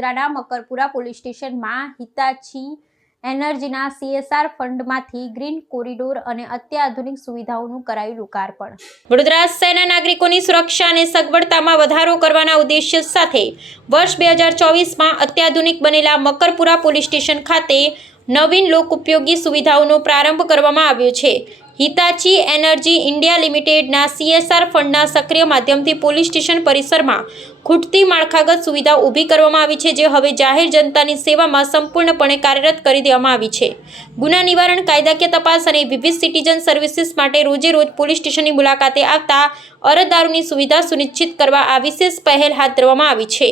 વડોદરાના મકરપુરા પોલીસ સ્ટેશનમાં Hitachi એનર્જીના CSR ફંડમાંથી green corridor અને અત્યાધુનિક સુવિધાઓનું કરાયું લોકાર્પણ। વડોદરા શહેરના નાગરિકોની સુરક્ષા અને સગવડતામાં વધારો કરવાના ઉદ્દેશ્ય સાથે વર્ષ 2024માં અત્યાધુનિક બનેલા મકરપુરા પોલીસ સ્ટેશન ખાતે નવીન લોક ઉપયોગી સુવિધાઓનો પ્રારંભ કરવામાં આવ્યો છે। હિતાચી એનર્જી ઇન્ડિયા લિમિટેડના CSR ફંડના સક્રિય માધ્યમથી પોલીસ સ્ટેશન પરિસરમાં ખૂટતી માળખાગત સુવિધાઓ ઊભી કરવામાં આવી છે, જે હવે જાહેર જનતાની સેવામાં સંપૂર્ણપણે કાર્યરત કરી દેવામાં આવી છે। ગુના નિવારણ, કાયદાકીય તપાસ અને વિવિધ સિટીઝન સર્વિસીસ માટે રોજે રોજ પોલીસ સ્ટેશનની મુલાકાતે આવતા અરજદારોની સુવિધા સુનિશ્ચિત કરવા આ વિશેષ પહેલ હાથ ધરવામાં આવી છે।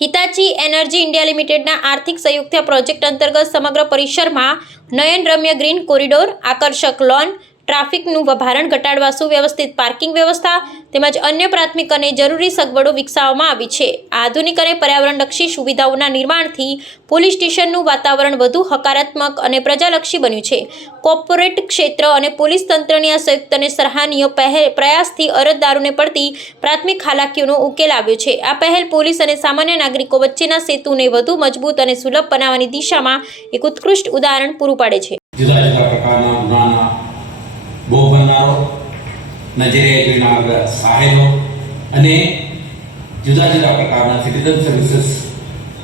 હિતાચી એનર્જી ઇન્ડિયા લિમિટેડના આર્થિક સહયોગથી આ પ્રોજેક્ટ અંતર્ગત સમગ્ર પરિસરમાં નયનરમ્ય ગ્રીન કોરિડોર, આકર્ષક લોન, ટ્રાફિકનું ભારણ ઘટાડવા સુવ્યવસ્થિત પાર્કિંગ વ્યવસ્થા તેમજ અન્ય પ્રાથમિક અને જરૂરી સગવડો વિકસાવવામાં આવી છે। આધુનિક અને પર્યાવરણલક્ષી સુવિધાઓના નિર્માણથી પોલીસ સ્ટેશનનું વાતાવરણ વધુ હકારાત્મક અને પ્રજાલક્ષી બન્યું છે। કોર્પોરેટ ક્ષેત્ર અને પોલીસ તંત્રની આ સંયુક્ત અને સરાહનીય પ્રયાસથી અરજદારોને પડતી પ્રાથમિક હાલાકીઓનો ઉકેલ આવ્યો છે। આ પહેલ પોલીસ અને સામાન્ય નાગરિકો વચ્ચેના સેતુને વધુ મજબૂત અને સુલભ બનાવવાની દિશામાં એક ઉત્કૃષ્ટ ઉદાહરણ પૂરું પાડે છે। જુદા જુદા પ્રકારના ગુનાના ભોગ બનનારો, નજરે જોનાર સાહેબો અને જુદા જુદા પ્રકારના સિટીઝન સર્વિસીસ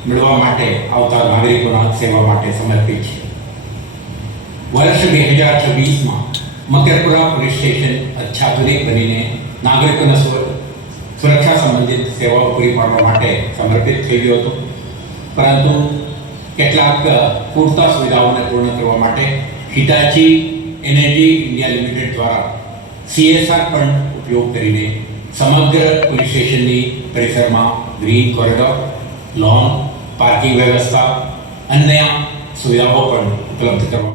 મેળવવા માટે આવતા નાગરિકોના સેવા માટે સમર્પિત છે। વર્ષ 2026માં મકરપુરા પોલીસ સ્ટેશન અત્યાધુનિક બનીને નાગરિકોના સુરક્ષા સંબંધિત સેવાઓ પૂરી પાડવા માટે સમર્પિત થઈ ગયો હતો, પરંતુ કેટલાક પૂરતા સુવિધાઓને પૂર્ણ કરવા માટે હિટાચી એનર્જી ઇન્ડિયા લિમિટેડ દ્વારા CSR ફંડ ઉપયોગ કરીને સમગ્ર પોલીસ સ્ટેશનની પરિસરમાં ગ્રીન કોરિડોર, લોન, પાર્કિંગ વ્યવસ્થા, અન્ય સુવિધાઓ પણ ઉપલબ્ધ કરવા